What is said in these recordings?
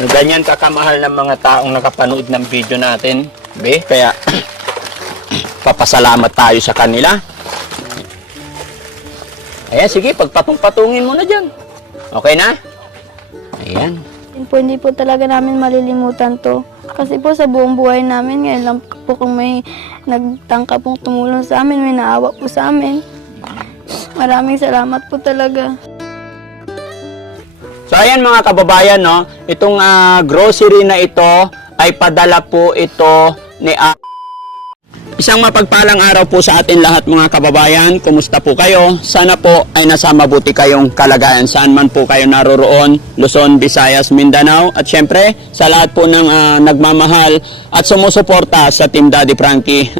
Ganyan kakamahal ng mga taong nakapanood ng video natin, be. Kaya papasalamat tayo sa kanila. Ayan, sige, pagpatong-patungin mo na dyan. Okay na? Ayan. Hindi po talaga namin malilimutan to. Kasi po sa buong buhay namin, ngayon lang po kung may nagtangka pong tumulong sa amin, may naawa po sa amin. Maraming salamat po talaga. So ayan mga kababayan, no, itong grocery na ito ay padala po ito ni Isang mapagpalang araw po sa atin lahat mga kababayan. Kumusta po kayo? Sana po ay nasa mabuti kayong kalagayan. Saan man po kayo naroroon, Luzon, Visayas, Mindanao. At syempre, sa lahat po ng nagmamahal at sumusuporta sa Team Daddy Frankie,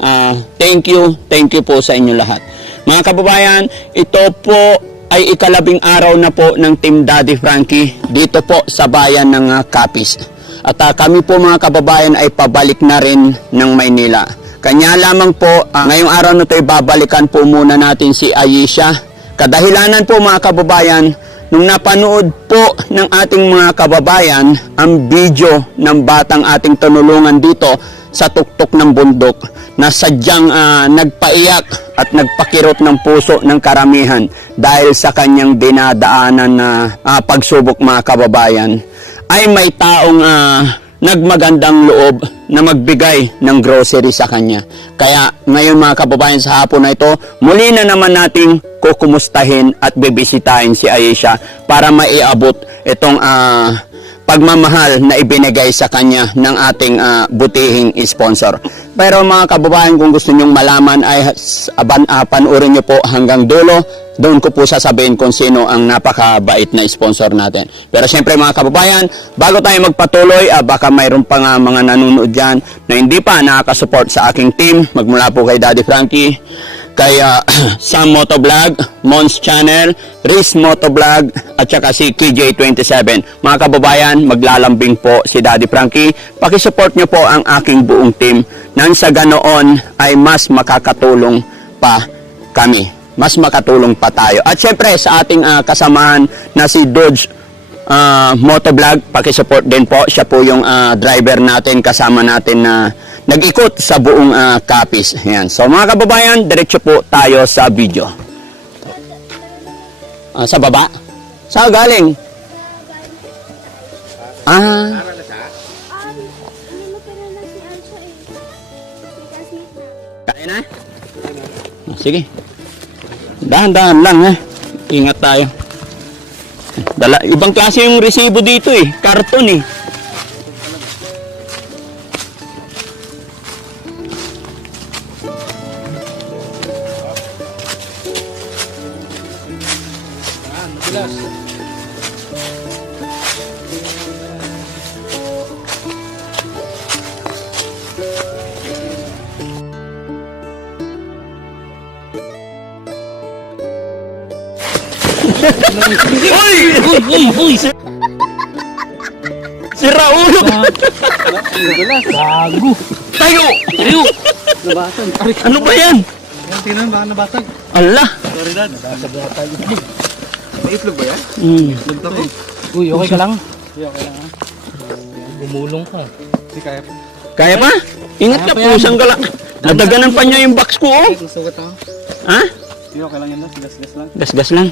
thank you po sa inyo lahat. Mga kababayan, ito po ay ikalabing araw na po ng Team Daddy Frankie dito po sa bayan ng Capiz. At kami po mga kababayan ay pabalik na rin ng Maynila. Kanya lamang po, ngayong araw na ito ay babalikan po muna natin si Ayesha. Kadahilanan po mga kababayan, nung napanood po ng ating mga kababayan ang video ng batang ating tinulungan dito sa tuktok ng bundok na sadyang nagpaiyak at nagpakirot ng puso ng karamihan dahil sa kanyang dinadaanan na pagsubok mga kababayan, ay may taong nagmagandang loob na magbigay ng grocery sa kanya. Kaya ngayon mga kababayan sa hapon na ito, muli na naman nating kukumustahin at bibisitahin si Ayesha para maiabot itong pagmamahal na ibinigay sa kanya ng ating butihing sponsor. Pero mga kababayan, kung gusto nyong malaman ay panoorin nyo po hanggang dulo. Doon ko po sasabihin kung sino ang napakabait na sponsor natin. Pero siyempre mga kababayan, bago tayo magpatuloy, baka mayroon pa nga mga nanonood dyan na hindi pa nakakasupport sa aking team. Magmula po kay Daddy Frankie, kay Sam Motovlog, Mons Channel, Riz Motovlog, at saka si KJ27. Mga kababayan, maglalambing po si Daddy Frankie. Pakisupport nyo po ang aking buong team nang sa ganoon ay mas makakatulong pa kami. Mas makatulong pa tayo. At syempre sa ating kasamahan na si Dodge Motovlog, pakisupport din po. Siya po yung driver natin, kasama natin na nag-ikot sa buong Capiz. Ayan. So mga kababayan, diretso po tayo sa video. Sa baba? Saan galing? Kain na? Sige. Dahan-dahan lang Ingat tayo. Ibang klase yung resibo dito karton Uy! Sira ulo! Bago! Tayo! Nabasag. Ano ba yan? Tingnan, baka nabasag. Allah! Claridad. Nabasag na tayo. May itlog ba yan? Itlog na po. Uy, okay ka lang? Okay lang Gumulong ka. Hindi kaya po. Kaya pa? Ingat ka, pusang ka lang. Nadaganan pa niya yung box ko Sugat ako. Ha? Hindi, okay lang yan lang. Sigas-sigas lang. Gas-gas lang.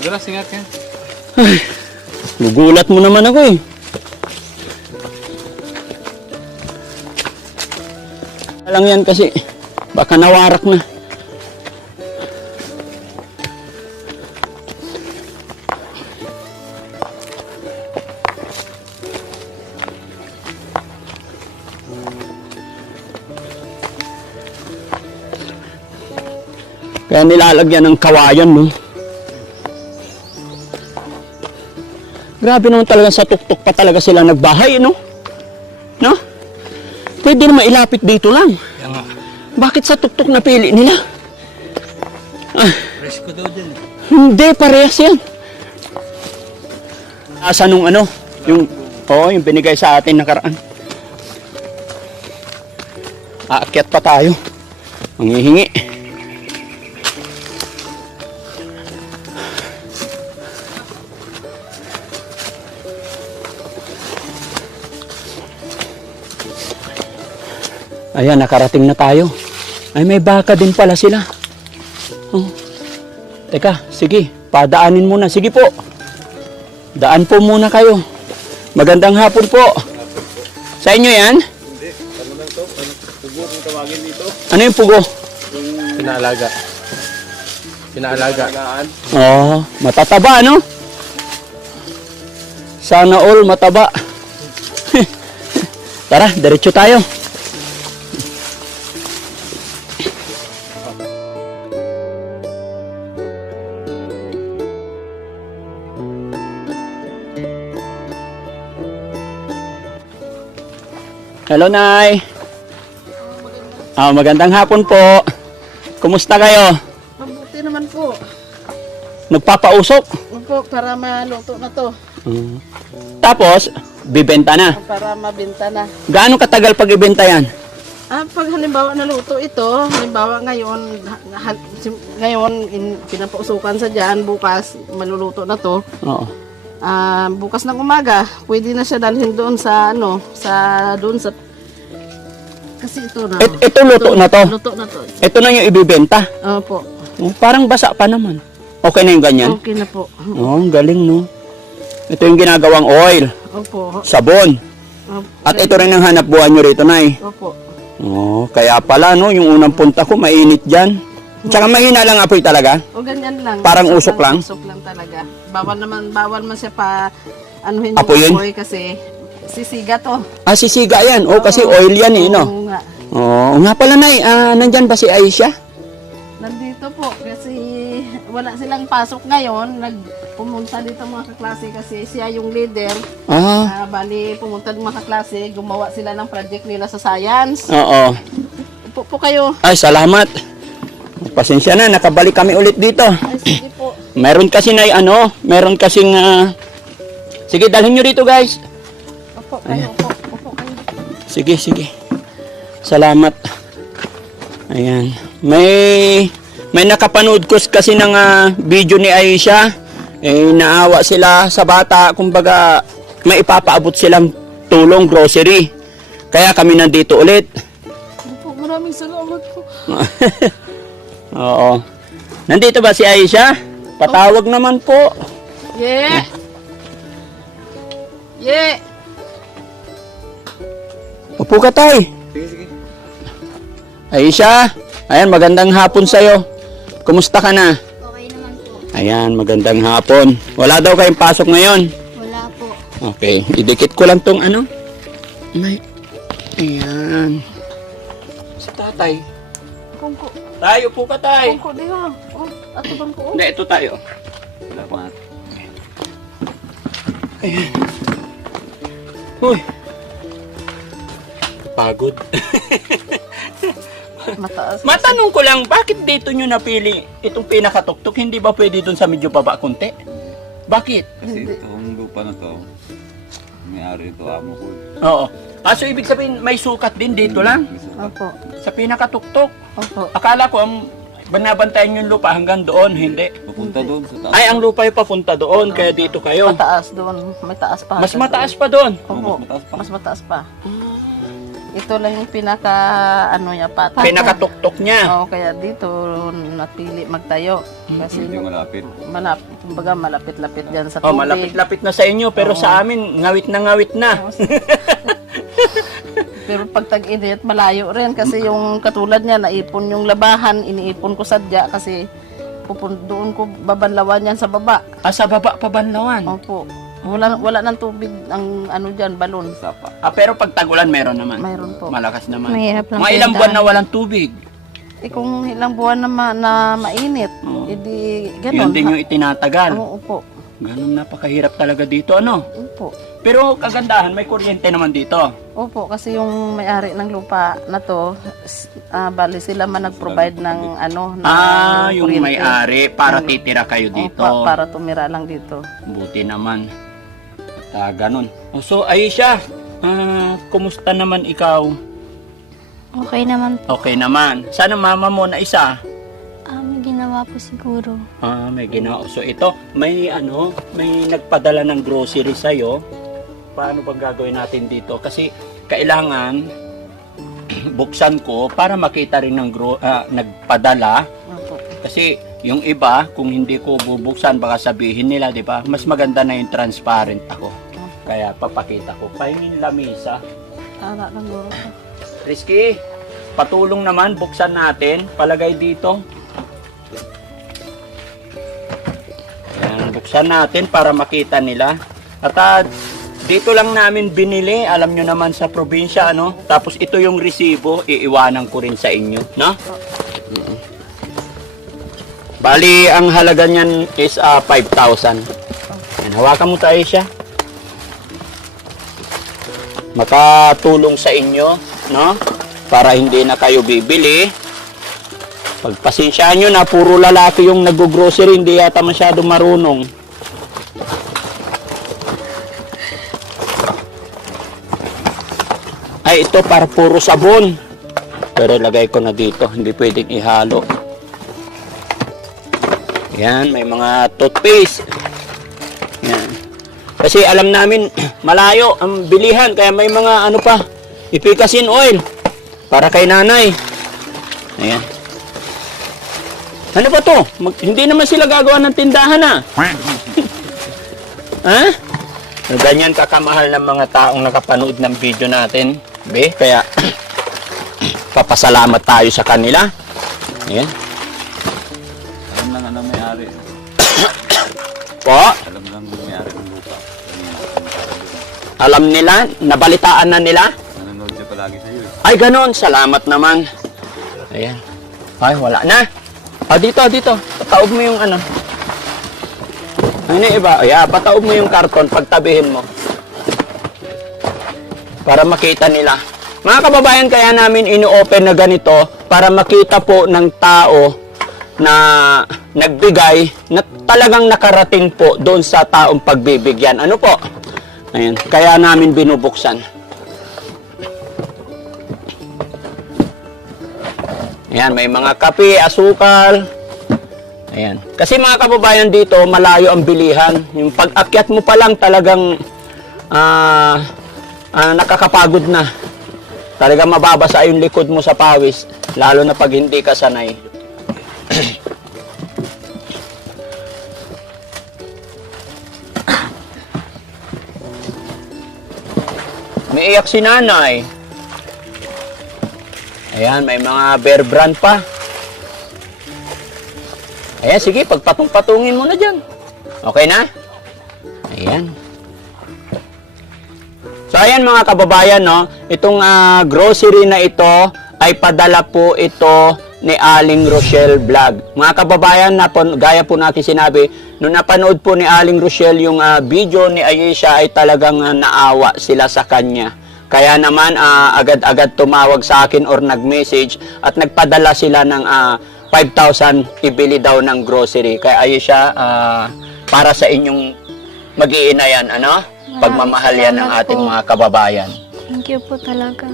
Dalas, ingat ka. Ay, nagulat mo naman ako Lang yan kasi baka nawarak na. Kaya nilalagyan ng kawayan, no? Grabe naman talaga, sa tuktok pa talaga sila nagbahay, no? No? Pwede naman ilapit dito lang. Bakit sa tuktok napili nila? Presko daw dyan Hindi, parehas yan. Asa nung yung binigay sa atin nakaraan. Aakyat pa tayo. Manghihingi. Ayan, nakarating na tayo. Ay, may baka din pala sila. Oh. Teka, sige, padaanin muna. Sige po. Daan po muna kayo. Magandang hapon po. Sa inyo yan? Hindi. Ano lang to? Ano? Pugo kung tawagin dito. Ano yung pugo? Pinaalaga. Pinaalaga. Oh, matataba, no? Sana all mataba. Tara, diretso tayo. Hello, Nay. Magandang hapon po. Kumusta kayo? Mabuti naman po. Nagpapausok? Opo, para maluto na to. Tapos, bibenta na. Para mabenta na. Gaano katagal pag ibenta yan? Pag halimbawa naluto ito, halimbawa ngayon pinapausukan sa dyan, bukas maluluto na to. Oo. Bukas ng umaga, pwede na siya dalhin doon sa kasi ito na. Ito luto na to. Luto na to. Ito na yung ibibenta. Opo. Oh, parang basa pa naman. Okay na yung ganyan? Okay na po. Oh, ang galing, no? Ito yung ginagawang oil, Opo. sabon. Opo. At ito rin ang hanap buhay nyo rito, Nay. Opo. Oh, kaya pala, no? Yung unang punta ko, mainit dyan. Tsaka mahina lang apoy talaga. O ganyan lang. Parang usok lang? Usok lang talaga. Bawal man siya pa anuhin Apoyin? apoy kasi sisiga to. Sisiga yan. Oh, kasi oil yan, eh, no? Oo nga. Oh, nga pala, Nay. Nandyan ba si Aisha? Nandito po kasi wala silang pasok ngayon. Pumunta dito mga kaklase kasi siya yung leader. Bali, pumunta ng mga kaklase, gumawa sila ng project nila sa science. Oo. Upo po kayo. Ay, salamat. Pasensya na, nakabalik kami ulit dito. Ay, sige po. Meron kasi na meron kasing sige, dalhin nyo rito, guys. Upo kayo, upo kayo. Sige, sige. Salamat. Ayan. May nakapanood ko kasi ng video ni Aisha. Naawa sila sa bata. Kumbaga, may ipapaabot silang tulong, grocery. Kaya kami nandito ulit. Opo, maraming salamat po. Oo. Nandito ba si Aisha? Patawag naman po. Yeah. Yeah. Upo ka, tay. Sige, sige. Aisha, ayan, magandang hapon sa'yo. Kumusta ka na? Okay naman po. Ayan, magandang hapon. Wala daw kayong pasok ngayon. Wala po. Okay, idikit ko lang tong May, ayan. Si tatay. Kungko. Tayo po ka, tay. Kungko di ha. Ato bang ko? Hindi, ito tayo. Salamat. Ayan. Uy. Pagod. Mataas. Matanong ko lang, bakit dito nyo napili itong pinakatuktok? Hindi ba pwede dun sa medyo baba konti? Bakit? Kasi itong lupa na to, may-ari ito, amo ko. Oo. So ibig sabihin, may sukat din dito lang? May sukat. Opo. Sa pinakatuktok? Opo. Akala ko, banabantayan yung lupa hanggang doon, hindi. Papunta doon sa taas. Ay, ang lupa yung papunta doon, kaya dito kayo. Mataas doon. Mataas pa. Mas mataas pa doon. Opo. Mas mataas pa. Mas mataas pa. Ito lang yung pinaka pata. Pinakatuktok niya. Oo, kaya dito napili magtayo. Kasi Hindi malapit. kumbaga malapit-lapit diyan sa Oh, tubig. malapit-lapit na sa inyo, pero sa amin, ngawit na ngawit na. Pero pag tag-init, malayo rin kasi yung katulad niya, naipon yung labahan, iniipon ko sadya kasi doon ko babanlawan yan sa baba. Sa baba pa Banlawan. Opo. Wala nang tubig ang diyan, balon. Sapa. Pero pag tag-ulan, meron naman. Mayroon po. Malakas naman. Mahirap lang Mga po ilang yung buwan daan. na walang tubig. Kung ilang buwan na mainit, edi Yun ganon. din yung itinatagal. Oo po. Ganun, napakahirap talaga dito, ano? Opo. Pero kagandahan, may kuryente naman dito. Opo, kasi yung may-ari ng lupa na to, bali sila man nag-provide ng Yung kuryente. may-ari, para titira kayo dito. Opo, para tumira lang dito. Buti naman. At ganun. So, Aisha, kumusta naman ikaw? Okay naman po. Okay naman. Sana mama mo na isa. May ginawa po siguro. May ginawa. So ito, may nagpadala ng grocery sa'yo. Paano bang gagawin natin dito? Kasi kailangan buksan ko para makita rin ng nagpadala. Opo. Kasi yung iba, kung hindi ko bubuksan, baka sabihin nila, di ba? Mas maganda na yung transparent ako. Kaya papakita ko. Pahingin lamisa. Tara lang guro. Rizky, patulong naman, buksan natin. Palagay dito. Ayan, buksan natin para makita nila. At dito lang namin binili, alam nyo naman sa probinsya, ano? Tapos ito yung resibo, iiwanan ko rin sa inyo, no? Bali, ang halaga niyan is 5,000. Ayan, hawakan mo tayo siya. Makatulong sa inyo, no? Para hindi na kayo bibili. Pagpasensyaan nyo na, puro lalaki yung nag-grocery, hindi yata masyado marunong. Ay, ito para puro sabon. Pero lagay ko na dito, hindi pwedeng ihalo. Yan, may mga toothpaste. Yan. Kasi alam namin, malayo ang bilihan, kaya may mga ano pa, ipikasin oil. Para kay nanay. Ayan. Ano ba to? Hindi naman sila gagawa ng tindahan, ha? Ha? Ganyan kakamahal ng mga taong nakapanood ng video natin. Be, kaya papasalamat tayo sa kanila. Ayan. Alam lang ang may-ari. Po, Alam lang ang may-ari ng lupa. alam nila, nabalitaan na nila. Nanonood siya palagi sa iyo. Ay, ganon. Salamat naman. Ayan. Ay, wala na. Dito. Pataob mo yung ano. Ano yung iba? Pataob mo yung karton. Pagtabihin mo. Para makita nila. Mga kababayan, kaya namin ino-open na ganito para makita po ng tao na nagbigay na talagang nakarating po doon sa taong pagbibigyan. Ano po? Ayan. Kaya namin binubuksan. Ayan, may mga kape, asukal. Ayan. Kasi mga kababayan dito, malayo ang bilihan. Yung pag-akyat mo pa lang talagang nakakapagod na. Talagang mababasa yung likod mo sa pawis. Lalo na pag hindi ka sanay. May iyak si nanay. Ayan, may mga Bear Brand pa. Ayan, sige, pagpatong-patungin mo na dyan. Okay na? Ayan. So, ayan mga kababayan, no? Itong grocery na ito ay padala po ito ni Aling Rochelle Vlog. Mga kababayan, gaya po natin sinabi, nung napanood po ni Aling Rochelle yung video ni Ayesha ay talagang naawa sila sa kanya. Kaya naman agad-agad tumawag sa akin or nag-message at nagpadala sila ng 5,000 ibili daw ng grocery. Kaya Ayesha, para sa inyong mag-iina yan, ano? Pagmamahal yan ng ating mga kababayan. Thank you po talaga.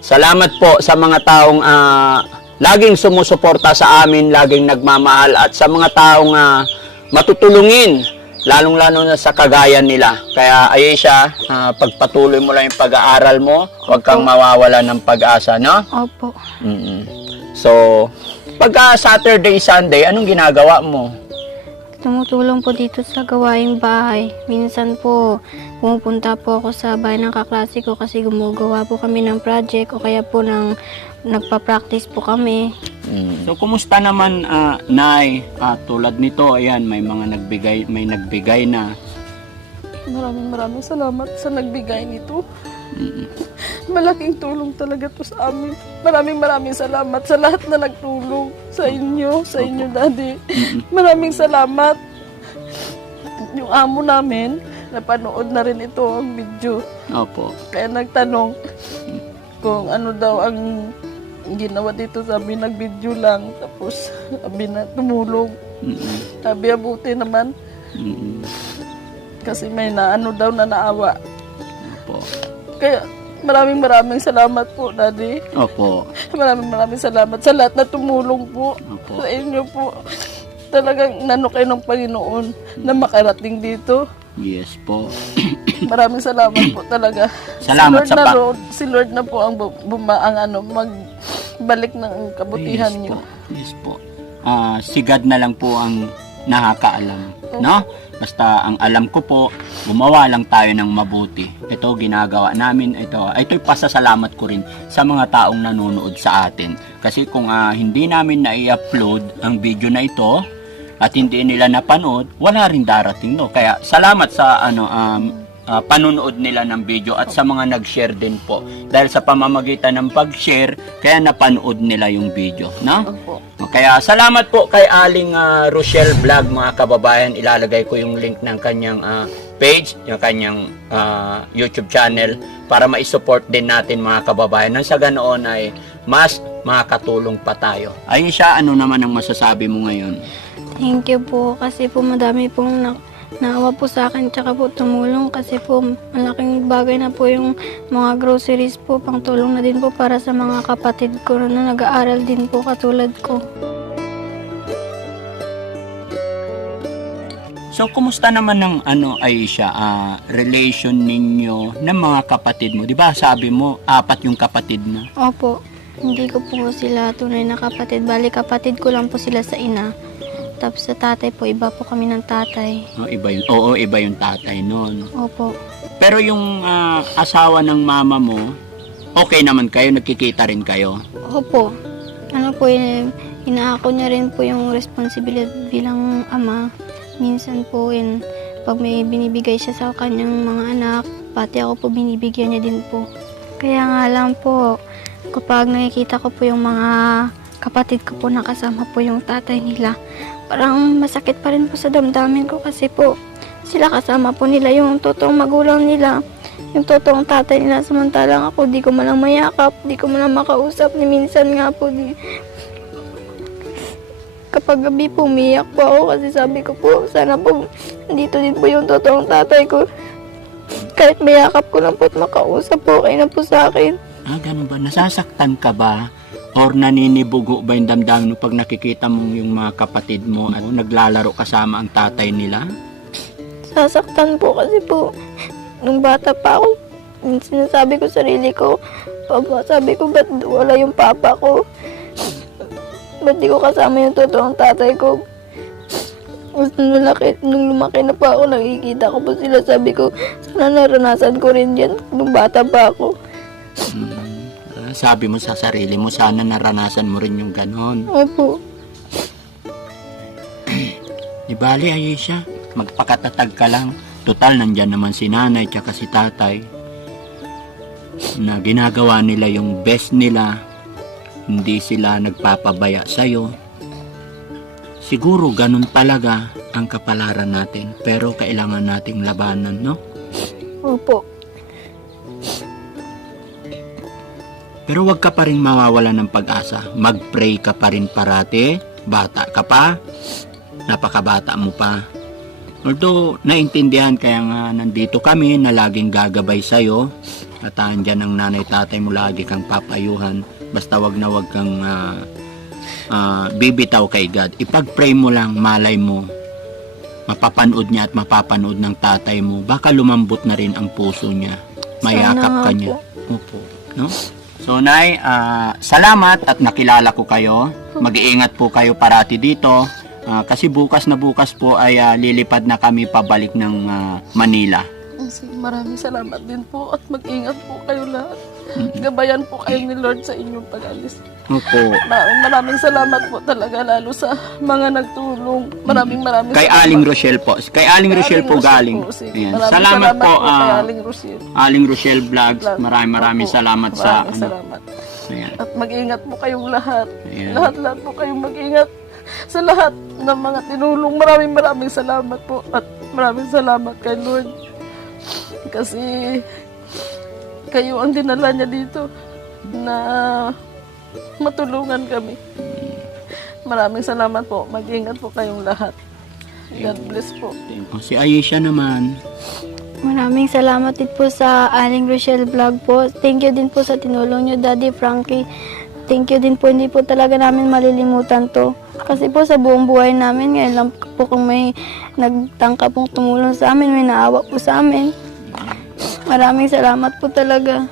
Salamat po sa mga taong laging sumusuporta sa amin, laging nagmamahal at sa mga taong matutulungin. Lalong-lalo na sa kagaya nila. Kaya Ayesha, pagpatuloy mo lang yung pag-aaral mo, huwag kang mawawala ng pag-asa, no? Opo. So, pagka Saturday, Sunday, anong ginagawa mo? Tumutulong po dito sa gawaing bahay. Minsan po, pumupunta po ako sa bahay ng kaklase ko kasi gumagawa po kami ng project o kaya po nagpa-practice po kami. So, kumusta naman, Nay? Tulad nito, ayan, may nagbigay na. Maraming salamat sa nagbigay nito. Malaking tulong talaga to sa amin. Maraming salamat sa lahat na nagtulong sa inyo, Daddy. Maraming salamat. Yung amo namin, napanood na rin ito ang video. Opo. Kaya nagtanong kung ano daw ang ginawa dito. Sabi, nag-video lang. Tapos, sabi na tumulong. Sabi, abuti naman. Kasi may naano daw na naawa. Opo. Kaya maraming salamat po, Daddy. Opo. Maraming salamat sa lahat na tumulong po. Opo. Sa inyo po. Talagang nano kayo ng Panginoon na makarating dito. Yes po. Maraming salamat po talaga. Salamat si Lord sa na Lord, si Lord na po ang magbalik ng kabutihan Yes niyo. po. Yes po. Si God na lang po ang nakakaalam, no? Basta ang alam ko po, gumawa lang tayo ng mabuti. Ito ginagawa namin, ito'y pasasalamat ko rin sa mga taong nanonood sa atin. Kasi kung hindi namin na-i-upload ang video na ito at hindi nila napanood, wala rin darating, no? Kaya salamat sa panonood nila ng video at sa mga nag-share din po. Dahil sa pamamagitan ng pag-share, kaya napanood nila yung video, no? Opo. Kaya salamat po kay Aling Rochelle Vlog, mga kababayan. Ilalagay ko yung link ng kanyang page, yung kanyang YouTube channel para ma-support din natin, mga kababayan. Nang sa ganoon ay mas makakatulong pa tayo. Aisha, ano naman ang masasabi mo ngayon? Thank you po kasi po madami pong naawa po sa akin tsaka po tumulong kasi po malaking bagay na po yung mga groceries po, pangtulong na din po para sa mga kapatid ko na nag-aaral din po katulad ko. So, kumusta naman ng Aisha, relation ninyo ng mga kapatid mo? Di ba sabi mo, 4 yung kapatid mo? Opo, hindi ko po sila tunay na kapatid. Bali, kapatid ko lang po sila sa ina. Tapos sa tatay po, iba po kami ng tatay. Iba yung tatay noon. Opo. Pero yung asawa ng mama mo, okay naman kayo? Nagkikita rin kayo? Opo. Ano po, inaako niya rin po yung responsibilidad bilang ama. Minsan po, pag may binibigay siya sa kanyang mga anak, pati ako po binibigyan niya din po. Kaya nga lang po, kapag nakikita ko po yung mga kapatid ko po nakasama po yung tatay nila, parang masakit pa rin po sa damdamin ko kasi po sila kasama po nila yung totoong magulang nila, yung totoong tatay nila, samantalang ako di ko man lang mayakap, di ko man lang makausap, ni minsan nga po kapag gabi po umiyak po ako kasi sabi ko po sana po dito din po yung totoong tatay ko, kahit mayakap ko lang po at makausap po, okay na po sa akin. Ganun ba? Nasasaktan ka ba? Or naninibugo ba yung damdamin mo pag nakikita mo yung mga kapatid mo at naglalaro kasama ang tatay nila? Sasaktan po kasi po nung bata pa ako, sinasabi ko sarili ko, sabi ko ba't wala yung papa ko, ba't di ko kasama yung totoong tatay ko. Nung lumaki na pa ako, nakikita ko po sila, sabi ko sana naranasan ko rin yan nung bata pa ako. Sabi mo sa sarili mo, sana naranasan mo rin yung ganon. Opo. Di bali, Aisha, magpakatatag ka lang. Total, nandyan naman si nanay tsaka si tatay na ginagawa nila yung best nila. Hindi sila nagpapabaya sa'yo. Siguro ganun talaga ang kapalaran natin. Pero kailangan nating labanan, no? Opo. Pero wag ka pa rin mawawala ng pag-asa. Mag-pray ka pa rin parati. Bata ka pa. Napakabata mo pa. Although, naintindihan kaya nga nandito kami na laging gagabay sa'yo. At andyan ang nanay-tatay mo, lagi kang papayuhan. Basta wag na wag kang bibitaw kay God. Ipag-pray mo lang, malay mo. Mapapanood niya at mapapanood ng tatay mo. Baka lumambot na rin ang puso niya. Mayakap ka niya. Opo. No? So, Nay, salamat at nakilala ko kayo. Mag-iingat po kayo parati dito. Kasi bukas na bukas po ay lilipad na kami pabalik ng Manila. Maraming salamat din po at mag-ingat po kayo lahat. Gabayan po kayo ni Lord sa inyong pag-alis. Opo. Maraming salamat po talaga lalo sa mga nagtulong. Maraming Kay salamat. Aling Rochelle po. Kay Aling Rochelle po galing. Sige. Ayan. Maraming Salamat po, kay Aling Rochelle. Aling Rochelle Vlogs. Maraming Opo. salamat sa Maraming salamat. Ayan. At mag-ingat po kayong lahat. Ayan. Lahat po kayong mag-ingat sa lahat ng mga tinulong. Maraming salamat po. At maraming salamat kay Lord. Kasi kayo ang dinala niya dito na matulungan kami. Maraming salamat po. Mag-ingat po kayong lahat. God bless po. Si Aisha naman. Maraming salamat din po sa Aling Rochelle Vlog po. Thank you din po sa tinulong niyo, Daddy Frankie. Thank you din po. Hindi po talaga namin malilimutan to. Kasi po sa buong buhay namin, ngayon lang po kung may nagtangka pong tumulong sa amin, may naawa po sa amin. Maraming salamat po talaga.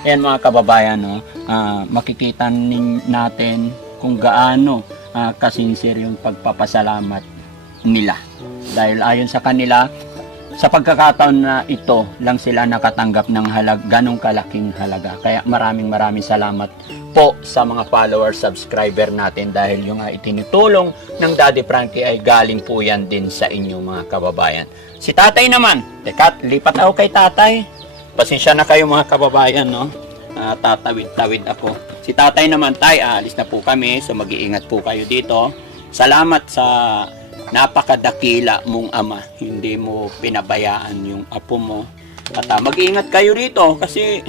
Ayan mga kababayan, no? Makikita natin kung gaano kasincere yung pagpapasalamat nila. Dahil ayon sa kanila, sa pagkakataon na ito lang sila nakatanggap ng ganong kalaking halaga. Kaya maraming salamat po sa mga follower, subscriber natin dahil yung itinutulong ng Daddy Frankie ay galing po yan din sa inyo mga kababayan. Si tatay naman, teka, lipat ako kay tatay. Pasensya na kayo mga kababayan, no? Tatawid-tawid ako. Si tatay naman, tay, alis na po kami, so mag-iingat po kayo dito. Salamat sa napakadakila mong ama. Hindi mo pinabayaan yung apo mo. At mag-iingat kayo rito kasi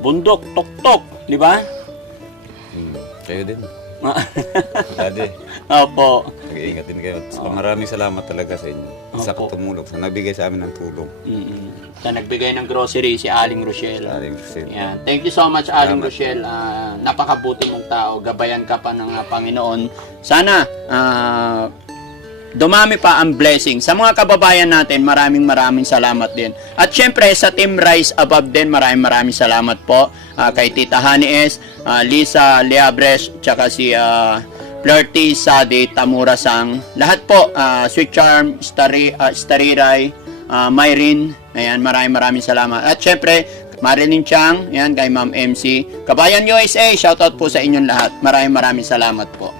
bundok, tuktok, di ba? Kayo din. Daddy, Opo. mag-iingat din kayo. So, maraming salamat talaga sa inyo. Sa Opo. tumulong, sa nabigay sa amin ng tulong. Sa nagbigay ng grocery, si Aling Rochelle. Aling Rochelle. Yan. Thank you so much, Aling Salamat. Rochelle. Napakabuti mong tao. Gabayan ka pa ng Panginoon. Sana, dumami pa ang blessing. Sa mga kababayan natin, maraming salamat din. At syempre, sa Team Rise Above din, maraming salamat po. Kay Tita Honey S, Lisa Leabres, tsaka si Flirty Sadi Tamura Sang. Lahat po, Sweet Charm, Stariray, Myrin. Ayan, maraming salamat. At syempre, Marilyn Chang, yan, kay Ma'am MC. Kabayan USA, shoutout po sa inyong lahat. Maraming salamat po.